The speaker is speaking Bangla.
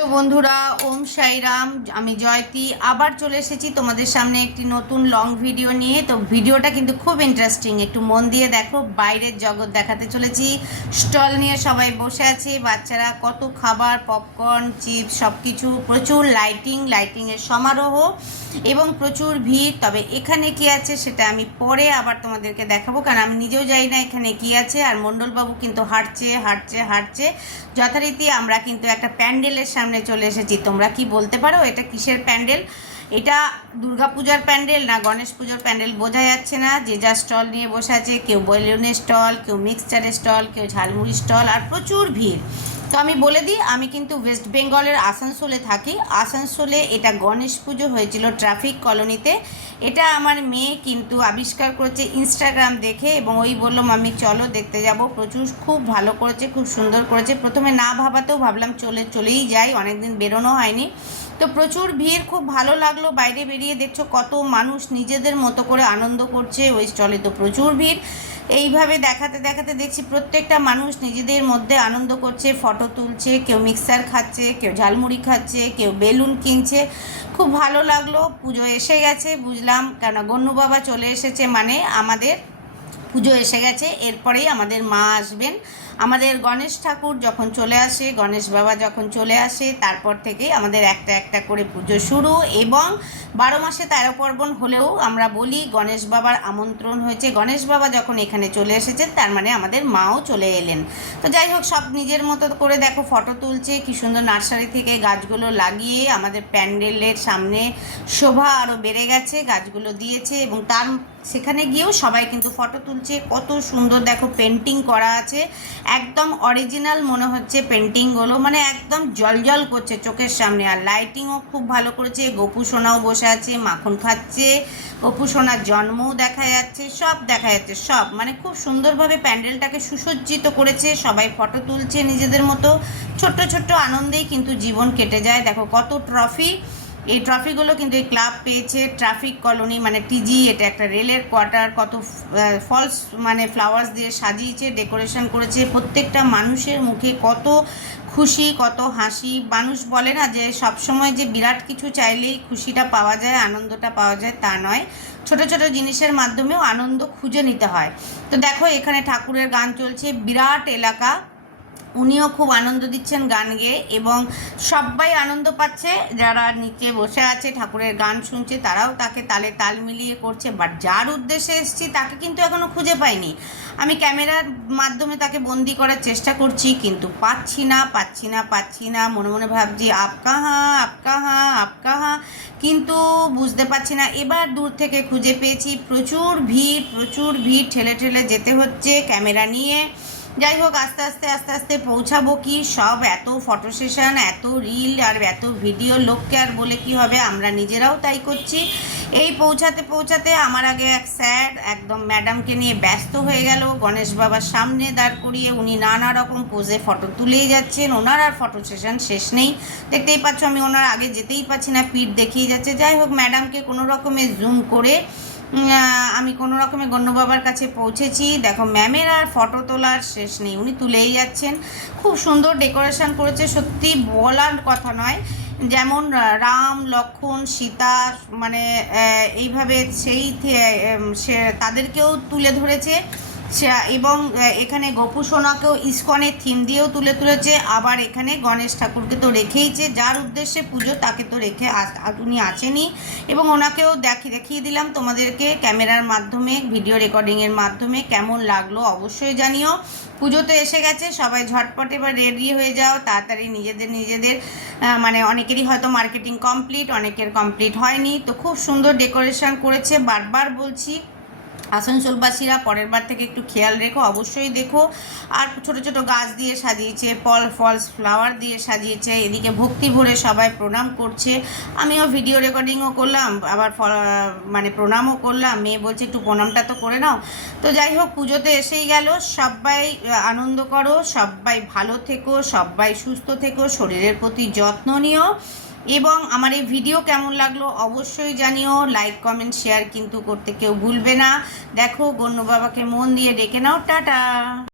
হ্যালো বন্ধুরা, ওম সাইরাম। আমি জয়তী আবার চলে এসেছি তোমাদের সামনে একটি নতুন লং ভিডিও নিয়ে। তো ভিডিওটা কিন্তু খুব ইন্টারেস্টিং, একটু মন দিয়ে দেখো। বাইরের জগৎ দেখাতে চলেছি। স্টল নিয়ে সবাই বসে আছে, বাচ্চারা কত খাবার, পপকর্ন, চিপস, সব কিছু, প্রচুর লাইটিংয়ের সমারোহ এবং প্রচুর ভিড়। তবে এখানে কি আছে সেটা আমি পরে আবার তোমাদেরকে দেখাবো, কারণ আমি নিজেও জানি না এখানে কি আছে। আর মণ্ডলবাবু কিন্তু হাঁটছে যথারীতি। আমরা কিন্তু একটা প্যান্ডেলের সামনে চলে এসেছি। তোমরা কি বলতে পারো এটা কিসের প্যান্ডেল? এটা দুর্গাপূজার প্যান্ডেল না গণেশ পুজোর প্যান্ডেল বোঝা যাচ্ছে না। যে যা স্টল নিয়ে বসে আছে, কেউ বেলুনের স্টল, কেউ মিক্সচারের স্টল, কেউ ঝালমুড়ি স্টল, আর প্রচুর ভিড়। তো আমি বলে দিই, আমি কিন্তু ওয়েস্ট বেঙ্গলের আসানসোলে থাকি। আসানসোলে এটা গণেশ পুজো হয়েছিল ট্রাফিক কলোনিতে। এটা আমার মেয়ে কিন্তু আবিষ্কার করেছে ইনস্টাগ্রাম দেখে, এবং ওই বললো মাম্মি চলো দেখতে যাব। প্রচুর খুব ভালো করেছে, খুব সুন্দর করেছে। প্রথমে না ভাবাতেও ভাবলাম চলেই যাই, অনেকদিন বেরোনো হয়নি। তো প্রচুর ভিড়, খুব ভালো লাগলো। বাইরে বেরিয়ে দেখছো কত মানুষ নিজেদের মতো করে আনন্দ করছে। ওই স্টলে তো প্রচুর ভিড়। এইভাবে দেখাতে দেখাতে দেখছি প্রত্যেকটা মানুষ নিজেদের মধ্যে আনন্দ করছে, ফটো তুলছে, কেউ মিক্সার খাচ্ছে, কেউ ঝালমুড়ি খাচ্ছে, কেউ বেলুন কিনছে। খুব ভালো লাগলো। পুজো এসে গেছে বুঝলাম, কেন গন্নু বাবা চলে এসেছে মানে আমাদের পুজো এসে গেছে। এরপরেই আমাদের মা আসবেন। আমাদের গণেশ ঠাকুর যখন চলে আসে, গণেশ বাবা যখন চলে আসে, তারপর থেকেই আমাদের একটা একটা করে পুজো শুরু। এবং 12 মাসে 13 পার্বণ হলেও আমরা বলি গণেশ বাবার আমন্ত্রণ হয়েছে। গণেশ বাবা যখন এখানে চলে এসেছেন, তার মানে আমাদের মাও চলে এলেন। তো যাই হোক, সব নিজের মতো করে দেখো ফটো তুলছে। কি সুন্দর নার্সারি থেকে গাছগুলো লাগিয়ে আমাদের প্যান্ডেলের সামনে শোভা আরও বেড়ে গেছে, গাছগুলো দিয়েছে। এবং সেখানে গিয়েও সবাই কিন্তু ফটো তুলছে। কত সুন্দর দেখো, পেন্টিং করা আছে, একদম অরিজিনাল মনে হচ্ছে পেন্টিংগুলো, মানে একদম জলজল করছে চোখের সামনে। আর লাইটিংও খুব ভালো করেছে। গোপু সোনাও বসে আছে, মাখন খাচ্ছে, গোপু সোনার জন্মও দেখা যাচ্ছে, সব দেখা যাচ্ছে, সব মানে খুব সুন্দরভাবে প্যান্ডেলটাকে সুসজ্জিত করেছে। সবাই ফটো তুলছে নিজেদের মতো। ছোট্ট ছোট্ট আনন্দেই কিন্তু জীবন কেটে যায়। দেখো কত ট্রফি। এই ট্রফিগুলো কিন্তু এই ক্লাব পেয়েছে, ট্রাফিক কলোনি মানে টিজি। এটা একটা রেলের কোয়ার্টার। কত ফলস মানে ফ্লাওয়ার্স দিয়ে সাজিয়েছে, ডেকোরেশন করেছে। প্রত্যেকটা মানুষের মুখে কত খুশি, কত হাসি। মানুষ বলে না যে সবসময় যে বিরাট কিছু চাইলেই খুশিটা পাওয়া যায়, আনন্দটা পাওয়া যায়, তা নয়। ছোট ছোট জিনিসের মাধ্যমেও আনন্দ খুঁজে নিতে হয়। তো দেখো এখানে ঠাকুরের গান চলছে, বিরাট এলাকা। উনিও খুব আনন্দ দিচ্ছেন গান গেয়ে, এবং সবাই আনন্দ পাচ্ছে। যারা নিচে বসে আছে ঠাকুরের গান শুনছে, তারাও তাকে তালে তাল মিলিয়ে করছে। বাট যার উদ্দেশ্যে এসেছি তাকে কিন্তু এখনও খুঁজে পাইনি। আমি ক্যামেরার মাধ্যমে তাকে বন্দি করার চেষ্টা করছি, কিন্তু পাচ্ছি না। মনে মনে ভাবছি আপ কাহা, কিন্তু বুঝতে পারছি না। এবার দূর থেকে খুঁজে পেয়েছি। প্রচুর ভিড়, ঠেলে ঠেলে যেতে হচ্ছে ক্যামেরা নিয়ে। যাই হোক, আস্তে আস্তে পৌঁছাবো। কি সব এত ফটো সেশন, এত রিল আর এত ভিডিও, লোককে আর বলে কি হবে, আমরা নিজেরাও তাই করছি। এই পৌঁছাতে আমার আগে এক স্যার একদম ম্যাডামকে নিয়ে ব্যস্ত হয়ে গেল। গণেশ বাবার সামনে দাঁড় করিয়ে উনি নানা রকম পোজে ফটো তুলেই যাচ্ছেন। ওনার আর ফটো সেশন শেষ নেই। দেখতেই পাচ্ছ আমি ওনার আগে যেতেই পারছি না, পিঠ দেখিয়ে যাচ্ছে। যাই হোক, ম্যাডামকে কোনো রকমে জুম করে আমি কোনো রকমে গণ্য বাবার কাছে পৌঁছেছি। দেখো ম্যামের আর ফটো তোলার শেষ নেই, উনি তুলেই যাচ্ছেন। খুব সুন্দর ডেকোরেশন করেছে, সত্যি বলার কথা নয়। যেমন রাম, লক্ষ্মণ, সীতা, মানে এইভাবে সে তাদেরকেও তুলে ধরেছে। এবং এখানে গোপু সোনাকেও ইস্কনের থিম দিয়েও তুলেছে। আবার এখানে গণেশ ঠাকুরকে তো রেখেইছে, যার উদ্দেশ্যে পুজো তাকে তো রেখে উনি আছেনই। এবং ওনাকেও দেখিয়ে দিলাম তোমাদেরকে ক্যামেরার মাধ্যমে, ভিডিও রেকর্ডিংয়ের মাধ্যমে। কেমন লাগলো অবশ্যই জানিও। পুজো তো এসে গেছে, সবাই ঝটপট এবার রেডি হয়ে যাও তাড়াতাড়ি। নিজেদের মানে অনেকেরই হয়তো মার্কেটিং কমপ্লিট, অনেকের কমপ্লিট হয়নি। তো খুব সুন্দর ডেকোরেশন করেছে। বারবার বলছি, আসানসোলবাসীরা পরের বার থেকে একটু খেয়াল রেখো, অবশ্যই দেখো। আর ছোট ছোট গাছ দিয়ে সাজিয়েছে, ফলস ফ্লাওয়ার দিয়ে সাজিয়েছে। এদিকে ভক্তি ভরে সবাই প্রণাম করছে। আমিও ভিডিও রেকর্ডিংও করলাম, আবার মানে প্রণামও করলাম। মেয়ে বলছে একটু প্রণামটা তো করে নাও। তো যাই হোক, পুজোতে এসেই গেল। সবাই আনন্দ করো, সবাই ভালো থেকো, সবাই সুস্থ থেকো, শরীরের প্রতি যত্ন নিও। এবং আমার এই ভিডিও কেমন লাগলো অবশ্যই জানিও। লাইক, কমেন্ট, শেয়ার কিন্তু করতে কেউ ভুলবে না। দেখো গণ্য বাবাকে মন দিয়ে ডেকে নাও। টাটা।